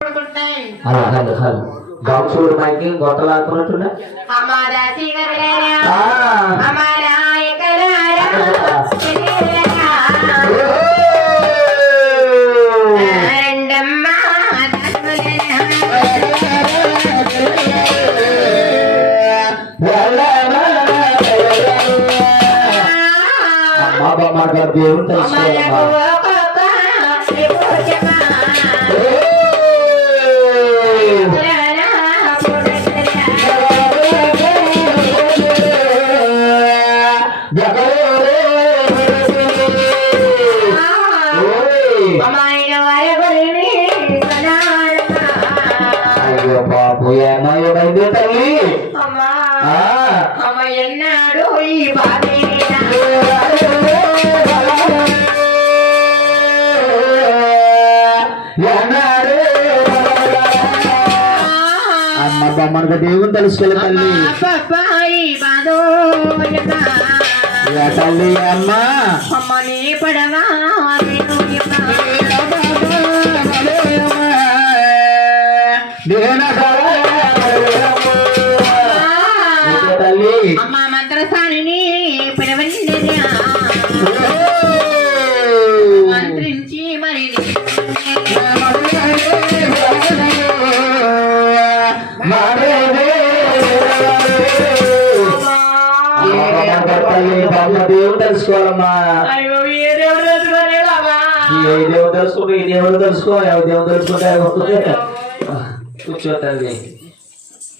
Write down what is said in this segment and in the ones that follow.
Hello hello hello. బాబు చూడు మైకి గొట్టలు ఆడుకున్నట్టున్నా? మా బాబా మాట్లాడుతూ ఏమి తెలుసుకోవాలి అమ్మ బొమ్మనుకు దేవుని తెలుసుకోవాలి తల్లి. తల్లి అమ్మ. అమ్మని పడవా. ఈ దేవుడు తెలుసుకో ఎవరు దేవుడు తెలుసుకుంటే కూర్చో తల్లి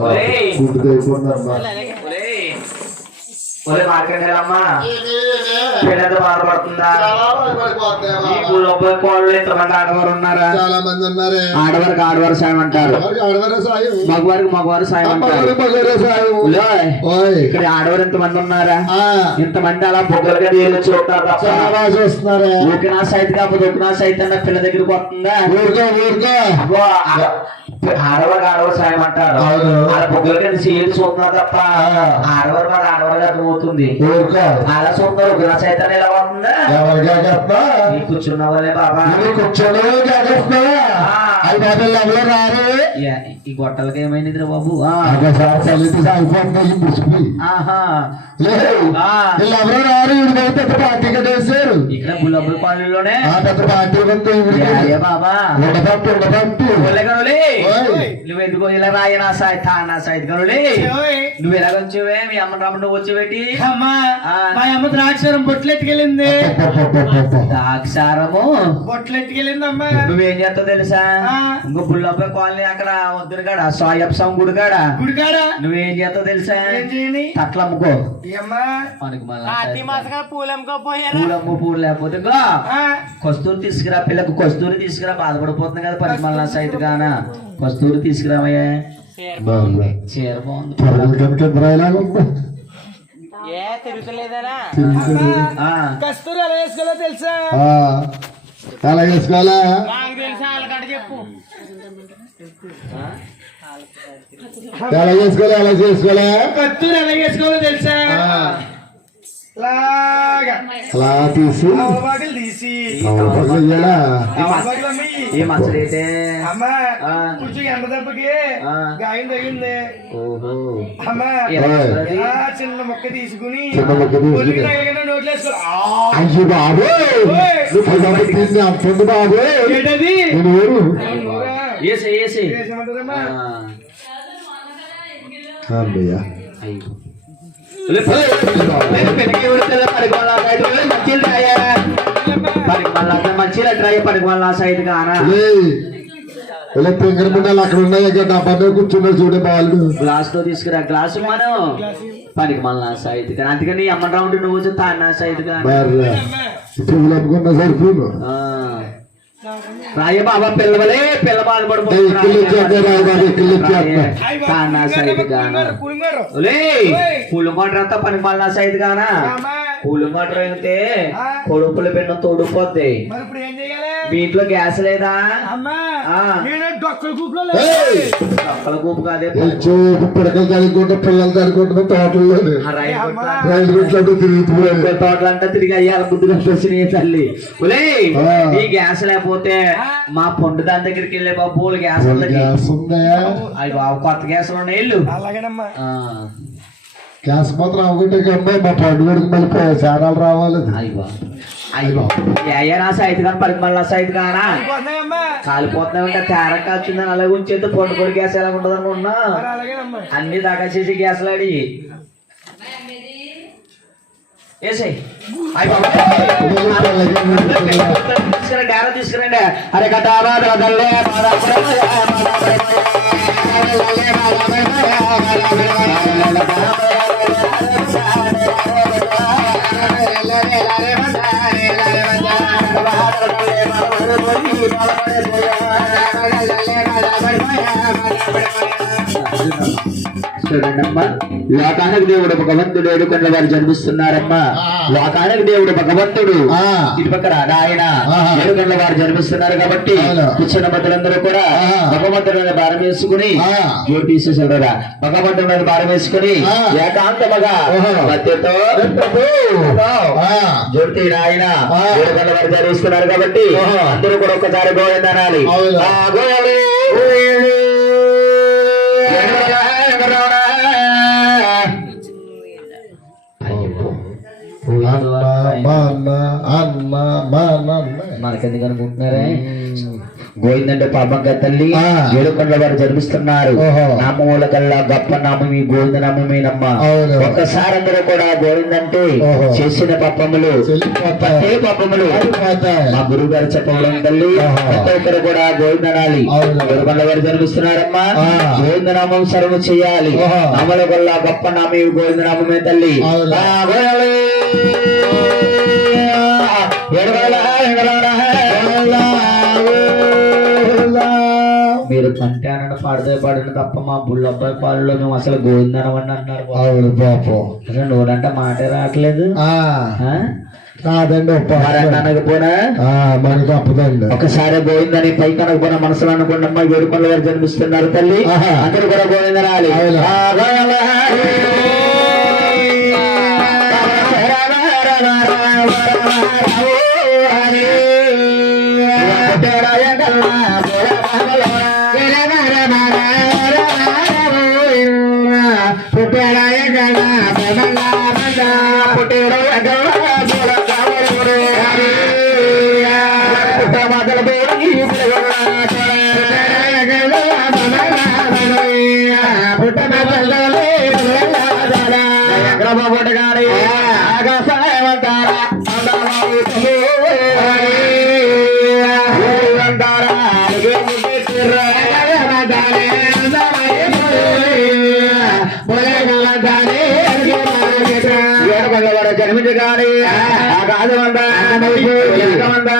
ఒరేయ్. ఒరే మార్కండేలమ్మా పిల్లలు బాధపడుతుందా? కోళ్ళు ఆడవారు ఉన్నారా? చాలా మంది ఉన్నారే. ఆడవారికి ఆడవారు సాయం అంటారు. మగవారికి మగవారు సాయం అంటారు. ఇక్కడ ఆడవారు ఎంతమంది ఉన్నారా? ఇంతమంది అలా బొగ్గలుగా నీళ్ళు చూస్తారు చూస్తున్నారే ఊరికి నా సైట్ కాకపోతే ఊరికి నా సైట్ అన్న పిల్ల దగ్గరికి వస్తుందా? ఊరుకో ఊరుకో. అబ్బో, ఆ- ఆడవారికి ఆడవారు సాయం అంటారు. అవును. ఆడ బొగ్గలకి సీలు చూస్తున్నారు తప్ప ఆడవారు మరి ఆడవారికి అర్థమవుతుంది. అలా చూస్తున్నారు నా సైతం ఎలా నీ కూర్చున్న వాళ్ళే బాబా. ఈ గొట్టలకి ఏమైంది రా బాబు. వీళ్ళు ఎవరు రారు పెద్ద పార్టీగా చేశారు ఇక్కడ బుల్లబ్బుల కాలనీలోనే ఆ పెద్ద పార్టీ ఉంది యా, యా బాబా. ఉండపట్టు ఉండపట్టు నువ్వు ఎందుకో ఇలా రాయ నా సాయి తా నా సాయి కనులే నువ్వు ఎలా వచ్చేవే మీ అమ్మ రమ్మ నువ్వు వచ్చేవేటి? అమ్మా. మా అమ్మ ద్రాక్షారం బొట్లెట్టుకెళ్ళింది దాక్షారము బొట్లెట్టుకెళ్ళింది అమ్మా నువ్వేం చేస్తావు తెలుసా. ఇంకో బుల్లబ్బ కాలనీ అక్కడ వద్దురు కాడ సాయప్సం గుడి కాడ గుడికాడ? నువ్వేం చేస్తావు తెలుసా? తట్ల అమ్ముకో పూలమ్ము పూలు లేకపోతే కస్తూరి తీసుకురా పిల్లకు కస్తూరి తీసుకురా బాధపడిపోతుంది కదా పని మళ్ళా సైట్ కస్తూరి తీసుకురావయ్యా. చీర బాగుంది. ఏ తిరుగుతలేదనా ఆ, కస్తూరి ఎలా వేసుకోవాలో తెలుసా? ఎలా చేసుకోవాలా నాకు తెలుసా వాళ్ళకాడ చెప్పు. ఎలా చేసుకోవాలా ఎలా చేసుకోవాలా? కస్తూరి ఎలా వేసుకోవాలో తెలుసా? లాగా అలా తీసి. చెయ్యాలా అవబాగులు అమ్మి. కొంచెం ఎండ దెబ్బకి. గాయం తగింది అమ్మా చిన్న మొక్క తీసుకుని అయ్యి బాబు అంటుంది బాబు ఏంటది. ఏసే అయ్యో. లే, లే, లే, పెనకి ఉడతలే, పనికి మళ్ళా సైడ్ లే, మంచిలు రాయా. పనికి మళ్ళా అంటే మంచిలు రాయ పనికి మళ్ళా సైడ్ పింగర్ బిడ్డలు అక్కడ ఉన్నాయి ఇక్కడ నా పక్కన కూర్చున్నాడు చూడే బాలు. గ్లాస్తో తీసుకురా గ్లాసు మనం. పనికి మళ్ళా సైడ్ కానీ అందుకని అమ్మ రౌండ్ నువ్వు వచ్చి తా నా సైడ్ అమ్ముకున్న సరిపోను ఆ. రాయ బాబా పిల్లవలే పిల్ల ఏయ్, ఇక్కడికి వచ్చేద్దా రాయ బాబా, ఇక్కడికి వచ్చేద్దా. అయ్ బాబు, తానా సైడ్ గానా పులింగారు, పులింగారు. ఒలే పుల్లు కొండ్రంతా పనికి మళ్ళా సైడ్ గానా అమ్మా, పూలు మటర్ అయితే. కొడుకుల పిన్న తోడిపోద్ది మరి ఇప్పుడు ఏం చేయాలి మీ ఇంట్లో గ్యాస్ లేదా? అమ్మా ఆ. నేను డొక్కల కూపు కాదే పిడకలు పిల్లలు తిరుగుతున్నాయి తోటలంతా తిరిగి అయ్యాల బుద్ధిగా వచ్చినాయి తల్లి. ఈ గ్యాస్ లేకపోతే మా పండు దాని దగ్గరికి వెళ్ళే బాబు పూలు గ్యాస్ వాళ్ళ ఉన్నది గ్యాస్ ఉందా? అవి బాబు కొత్త గ్యాస్ ఉన్నాయి ఇల్లు అలాగేనమ్మా. గ్యాస్ మాత్రం ఒకటే అమ్మాయి మా పండుగడికి మళ్ళీ చారాలు రావాలి. అయ్యో అయ్యో ఏ రాసి అయితే కానీ పది మళ్ళీ అయితే కానా పోతున్నాయమ్మా కాలిపోతున్నా ఉంటే తేర కాల్చిందని అలాగే ఉంచేది పండు పొడి గ్యాస్ ఎలా ఉంటుంది అనుకున్నా అన్ని దాకా చేసి గ్యాస్లు ఆడి ఏసై తీసుకురండి అరే Thank you. చూడండమ్మా లోకానికి దేవుడు భగవంతుడు ఏడుకొండ వారు జన్మిస్తున్నారమ్మా లోకానికి దేవుడు భగవంతుడు. ఇటు పక్కన నాయన. ఏడుకొండ వారు జన్మిస్తున్నారు కాబట్టి. కూర్చున్న మధ్యలందరూ కూడా. భగవంతుడి మీద భారం వేసుకుని. జ్యోతిషరా భగవంతుడి మీద భారం వేసుకుని. ఏకాంతముగా జ్యోతి నాయన ఆ. ఏడుకొండ వారు జన్మిస్తున్నారు కాబట్టి. అందరూ కూడా ఒక్కసారి గోవింద అనాలి అవును. ఆ, గోవింద. అన్న అన్న మన మనకెందుకు అనుకుంటున్నారే గోవిందంటే పాపంగా తల్లి. ఏడుకొండల వారు జన్మిస్తున్నారు ఓహో. నామముల కల్లా గొప్ప నామం ఈ గోవింద నామమేనమ్మా అవును. ఒక్కసారి అందరూ కూడా గోవిందంటే. చేసిన పాపములు పాపములు. మా గురువు గారు చెప్పడం తల్లి. ప్రతి ఒక్కరు కూడా గోవిందనాలి. ఏడుకొండ వారు జన్మిస్తున్నారమ్మా ఆ. గోవిందనామం సర్వ చేయాలి. నామల కల్లా గొప్ప నామం ఈ గోవిందనామమే తల్లి మీరు కంటే అనడం పాడితే పాడిన తప్ప మా బుల్లబ్బాయి పాడులో మేము అసలు గోవిందనం అన్నారు అవును పాపం అసలు నోరంటే మాటే రావట్లేదు ఆ, కాదండి మరి ఉపవాసం. అనకపోయినా మనకి ఒకసారి గోవిందని పైకి అనకపోయినా మనసులో అనుకోండి అమ్మ వేడుకొండ గారు జన్మిస్తున్నారు తల్లి అందరూ కూడా గోవిందనాలి అవును. ఆ, గోవింద. జన్మించగానే ఆకాశమంద వెనకమంద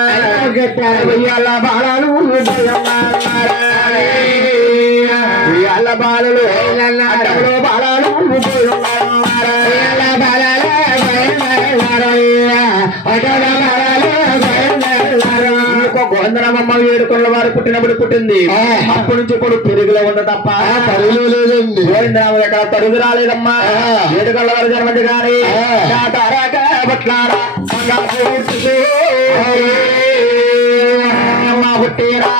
వెయ్యాల బాణాలు ఉయ్యాల బాలలు అడ్డంలో బాలాలు గోందరమ్మ ఏడుకొండ వారు పుట్టినప్పుడు పుట్టింది. అప్పటి నుంచి ఇప్పుడు పెరుగులో ఉంది తప్ప. పరుగులు లేదండి. ఎక్కడ తరుగు రాలేదమ్మా. ఏడుకొండ వారు బట్లారా. అమ్మ పుట్టిరా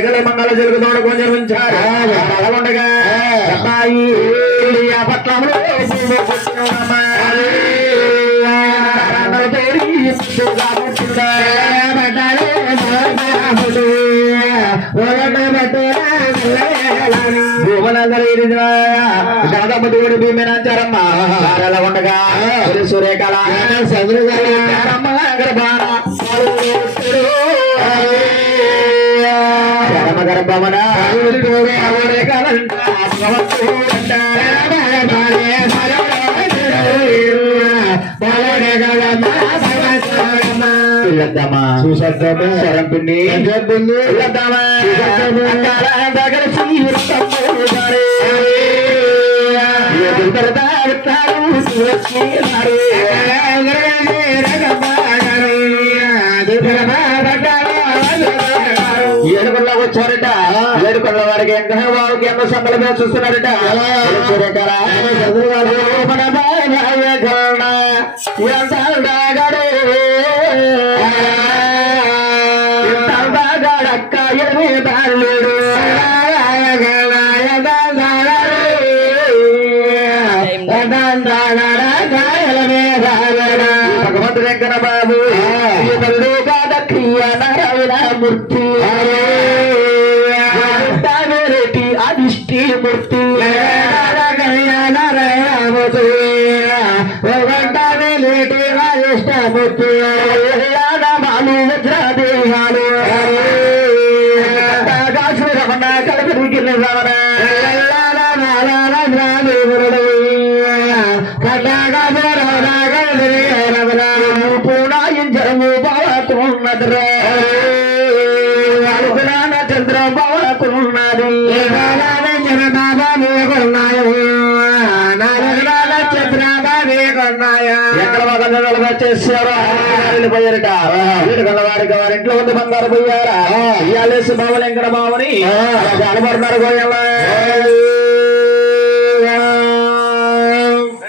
మరిగల మంగళ జరుగుతోడు కొంచెం ఉంచారు ఉండగా అబ్బాయి పట్లంలో భూమనందరూ భీమేనాచారమ్మ ఉండగా. గర్భాన పరమ గర్భమన వెళ్ళొద్దామా చూసేద్దామా సరం పిండి. ఇంకేంటండి? వెళ్ళొద్దామా చూసేద్దామా? అక్కాల దగ్గర చీరతమ్ముడు ఏడుకొండ వచ్చారట. ఏడుకొండ వారికి ఎంత వారికి ఎంత సంబల మీద చూస్తున్నారట. చూడకరా మన బాలయ్యగరణ ఎంత దాగడే ఎంత దాగడక్క ఎనిమి బాలుడు భగవంతుడు వెంకట బాబు మూర్తి రెడ్డి అదిష్టి మూర్తి నారాయణమూర్తి రాజేష్టమూర్తి నామాలు వజ్రదేహాలు రమణ చంద్ర బాగున్నది ఎక్కడ ఒక వచ్చేసారా వెళ్ళిపోయారట. వీడు వారికి వారి ఇంట్లో ఉంది బంగారు పోయారా ఇయాలేసి బావలు ఎక్కడ బావని కనబడుతున్నారు గోయల్లా